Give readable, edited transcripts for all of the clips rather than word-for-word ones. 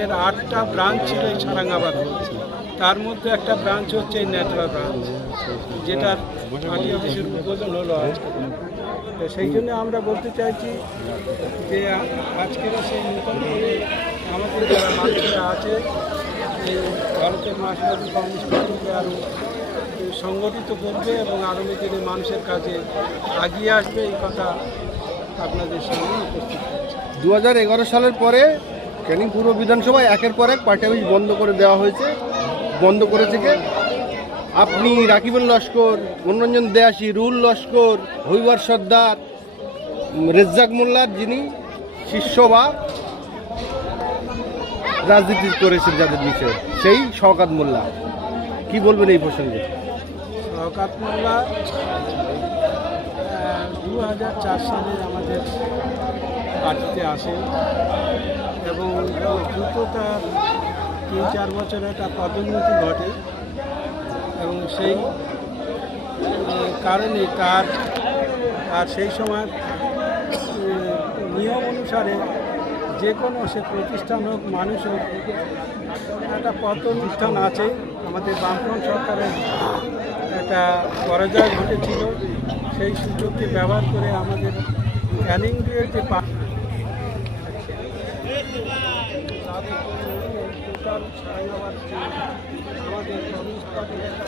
আমাদের 8টা ব্রাঞ্চ ছিল এই সারাঙ্গাবাদ। তার মধ্যে একটা ব্রাঞ্চ হচ্ছে এই নেত্রা ব্রাঞ্চ, যেটার পার্টি অফিসের উদ্বোধন হলো আজকে। তো সেই জন্য আমরা বলতে চাইছি যে আজকের সেই নতুন করে আমাদের যারা মানুষেরা আছে এই ভারতের মার্ক্সবাদী কমিউনিস্ট পার্টিকে আরও সংগঠিত করবে এবং আগামী দিনে মানুষের কাছে এগিয়ে আসবে, এই কথা আপনাদের সামনে উপস্থিত করছি। 2011 সালের পরে ক্যানিং পূর্ব বিধানসভায় একের পর এক পার্টি অফিস বন্ধ করে দেওয়া হয়েছে। বন্ধ করেছে কে? আপনি, রাকিবুল লস্কর, মনোরঞ্জন দেয়াসী, রুল লস্কর, হৈবার সর্দার, রেজ্জাক মোল্লার যিনি শিষ্য বা রাজনীতি করেছেন যাদের বিষয়ে, সেই শওকত মোল্লা। কি বলবেন এই প্রসঙ্গে? শওকত মোল্লা 2004 সালে আমাদের পার্টিতে আসেন এবং দ্রুত তার 3-4 বছর একটা পদোন্নতি ঘটে এবং সেই কারণে তার সেই সময় নিয়ম অনুসারে যে কোনো সে প্রতিষ্ঠান হোক, মানুষ হোক, একটা পদোন্নতি আছে। আমাদের বামফ্রন্ট সরকারের একটা পরাজয় ঘটেছিল, সেই সুযোগকে ব্যবহার করে আমাদের ক্যানিং দিয়ে যে টোটাল সারাঙ্গাবাদ আমাদের কমিউনিস্ট পার্টির একটা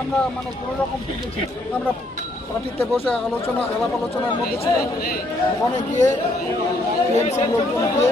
আমরা মানে কোনো রকম আমরা পার্টিতে বসে আলাপ আলোচনার মধ্যে ছিল। ওখানে গিয়ে টিএমসি লোকজন গিয়ে